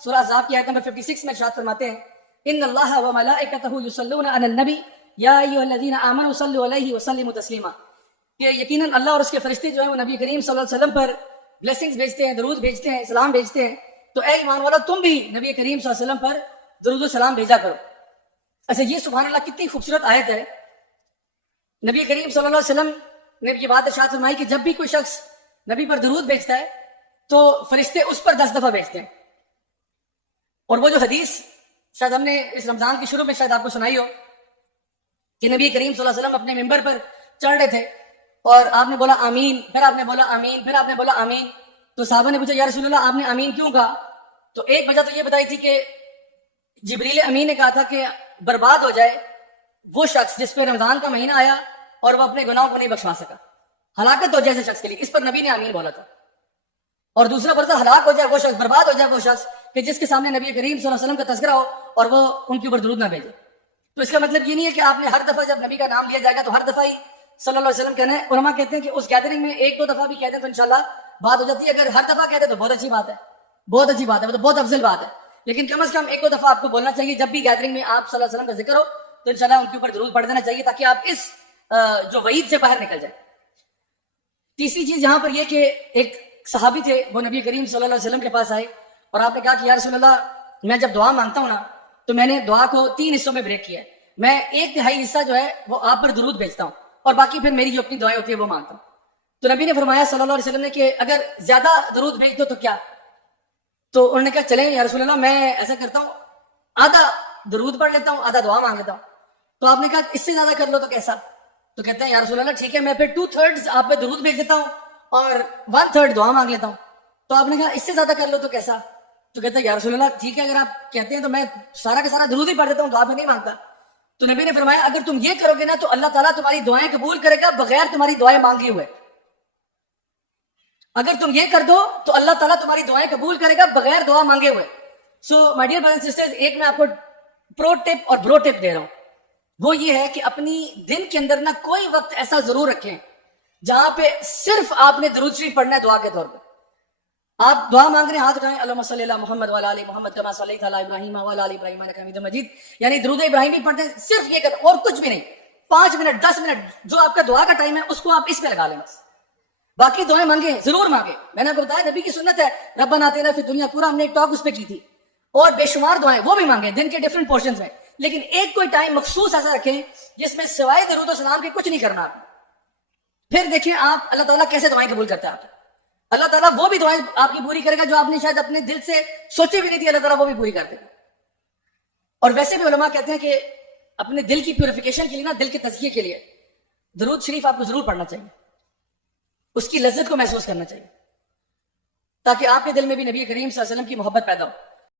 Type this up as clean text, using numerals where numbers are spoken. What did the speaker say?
سورہ احزاب کی آیت نمبر 56 میں ارشاد فرماتے ہیں ان اللہ وملائکتہ یصلون علی النبی یا ایھا الذین آمنوا صلوا علیہ وسلموا تسلیما، کہ یقیناً اللہ اور اس کے فرشتے جو ہیں وہ نبی کریم صلی اللہ علیہ وسلم پر بلیسنگز بھیجتے ہیں، درود بھیجتے ہیں، سلام بھیجتے ہیں، تو اے ایمان والو تم بھی نبی کریم صلی اللہ علیہ وسلم پر درود و سلام بھیجا کرو۔ اچھا یہ سبحان اللہ کتنی خوبصورت آیت ہے۔ نبی کریم صلی اللہ علیہ وسلم نے یہ بات ارشاد فرمائی کہ جب بھی کوئی شخص نبی پر درود بھیجتا ہے تو فرشتے اس پر 10 دفعہ بھیجتے ہیں۔ اور وہ جو حدیث شاید ہم نے اس رمضان کی شروع میں شاید آپ کو سنائی ہو کہ نبی کریم صلی اللہ علیہ وسلم اپنے ممبر پر چڑھ رہے تھے اور آپ نے بولا آمین، پھر آپ نے بولا آمین، پھر آپ نے بولا آمین، تو صحابہ نے پوچھا یا رسول اللہ آپ نے آمین کیوں کہا؟ تو ایک وجہ تو یہ بتائی تھی کہ جبریل امین نے کہا تھا کہ برباد ہو جائے وہ شخص جس پہ رمضان کا مہینہ آیا اور وہ اپنے گناہوں کو نہیں بخشوا سکا، ہلاکت ہو جائے ایسے شخص کے لیے، اس پر نبی نے آمین بولا تھا۔ اور دوسرا پرتا ہلاک ہو جائے وہ شخص، برباد ہو جائے وہ شخص کہ جس کے سامنے نبی کریم صلی اللہ علیہ وسلم کا تذکرہ ہو اور وہ ان کے اوپر درود نہ بھیجے۔ تو اس کا مطلب یہ نہیں ہے کہ آپ نے ہر دفعہ جب نبی کا نام لیا جائے گا تو ہر دفعہ ہی صلی اللہ علیہ وسلم کہنا ہے۔ علماء کہتے ہیں کہ اس گیدرنگ میں ایک دو دفعہ بھی کہتے ہیں تو انشاءاللہ بات ہو جاتی ہے، اگر ہر دفعہ کہتے ہیں تو بہت اچھی بات ہے، بہت اچھی بات ہے، مطلب بہت افضل بات ہے، لیکن کم از کم ایک دو دفعہ آپ کو بولنا چاہیے جب بھی گیدرنگ میں آپ صلی اللہ علیہ وسلم کا ذکر ہو تو انشاءاللہ ان کے اوپر درود پڑھ دینا چاہیے تاکہ آپ اس جو وعید سے باہر نکل جائیں۔ تیسری چیز یہاں پر یہ کہ ایک صحابی تھے، وہ نبی کریم صلی اللہ علیہ وسلم کے پاس آئے اور آپ نے کہا کہ یا رسول اللہ میں جب دعا مانگتا ہوں نا تو میں نے دعا کو 3 حصوں میں بریک کیا ہے، میں 1/3 حصہ جو ہے وہ آپ پر درود بھیجتا ہوں اور باقی پھر میری جو اپنی دعائیں ہوتی ہے وہ مانگتا ہوں۔ تو نبی نے فرمایا صلی اللہ علیہ وسلم نے کہ اگر زیادہ درود بھیج دو تو کیا؟ تو انہوں نے کہا چلیں یا رسول اللہ میں ایسا کرتا ہوں آدھا درود پڑھ لیتا ہوں آدھا دعا مانگ لیتا ہوں۔ تو آپ نے کہا اس سے زیادہ کر لو تو کیسا؟ تو کہتے ہیں یا رسول اللہ ٹھیک ہے میں پھر 2/3 آپ پہ درود بھیج دیتا ہوں اور 1/3 دعا مانگ لیتا ہوں۔ تو آپ نے کہا اس سے زیادہ کر لو تو کیسا؟ تو کہتے ہیں یا رسول اللہ ٹھیک ہے اگر آپ کہتے ہیں تو میں سارا کا سارا درود ہی پڑھ دیتا ہوں، دعا پہ نہیں مانگتا۔ تو نبی نے فرمایا اگر تم یہ کرو گے نا تو اللہ تعالیٰ تمہاری دعائیں قبول کرے گا بغیر تمہاری دعائیں مانگے ہوئے۔ اگر تم یہ کر دو تو اللہ تعالیٰ تمہاری دعائیں قبول کرے گا بغیر دعا مانگے ہوئے۔ So my dear brothers and sisters, ایک میں آپ کو پرو ٹپ اور برو ٹپ دے رہا ہوں، وہ یہ ہے کہ اپنی دن کے اندر نا کوئی وقت ایسا ضرور رکھیں جہاں پہ صرف آپ نے درود شریف پڑھنا ہے دعا کے طور پہ۔ آپ دعا مانگ رہے ہیں ہاتھ اٹھائیں اللہم صلی علی محمد وعلی آل محمد کما صلیت علی ابراہیم وعلی آل ابراہیم انک حمید مجید، یعنی درود ابراہیمی پڑھتے ہیں، صرف یہ کریں اور کچھ بھی نہیں۔ 5 منٹ 10 منٹ جو آپ کا دعا کا ٹائم ہے اس کو آپ اس پہ لگا لیں، بس باقی دعائیں مانگیں ضرور مانگیں۔ میں نے آپ کو بتایا نبی کی سنت ہے ربنا آتنا فی الدنیا، پورا ہم نے ایک ٹاک اس پہ کی تھی، اور بے شمار دعائیں وہ بھی مانگیں دن کے ڈفرنٹ پورشنز میں، لیکن ایک کوئی ٹائم مخصوص ایسا رکھیں جس میں سوائے درود و سلام کے کچھ نہیں کرنا آپ۔ پھر دیکھیں آپ اللہ تعالیٰ کیسے دعائیں قبول کرتا ہے آپ۔ اللہ تعالیٰ وہ بھی دعائیں آپ کی پوری کرے گا جو آپ نے شاید اپنے دل سے سوچی بھی نہیں تھی، اللہ تعالیٰ وہ بھی پوری کر دے گا۔ اور ویسے بھی علماء کہتے ہیں کہ اپنے دل کی پیوریفیکیشن کے لیے نا، دل کے تزکیے کے لیے درود شریف آپ کو ضرور پڑھنا چاہیے، اس کی لذت کو محسوس کرنا چاہیے تاکہ آپ کے دل میں بھی نبی کریم صلی اللہ علیہ وسلم کی محبت پیدا ہو۔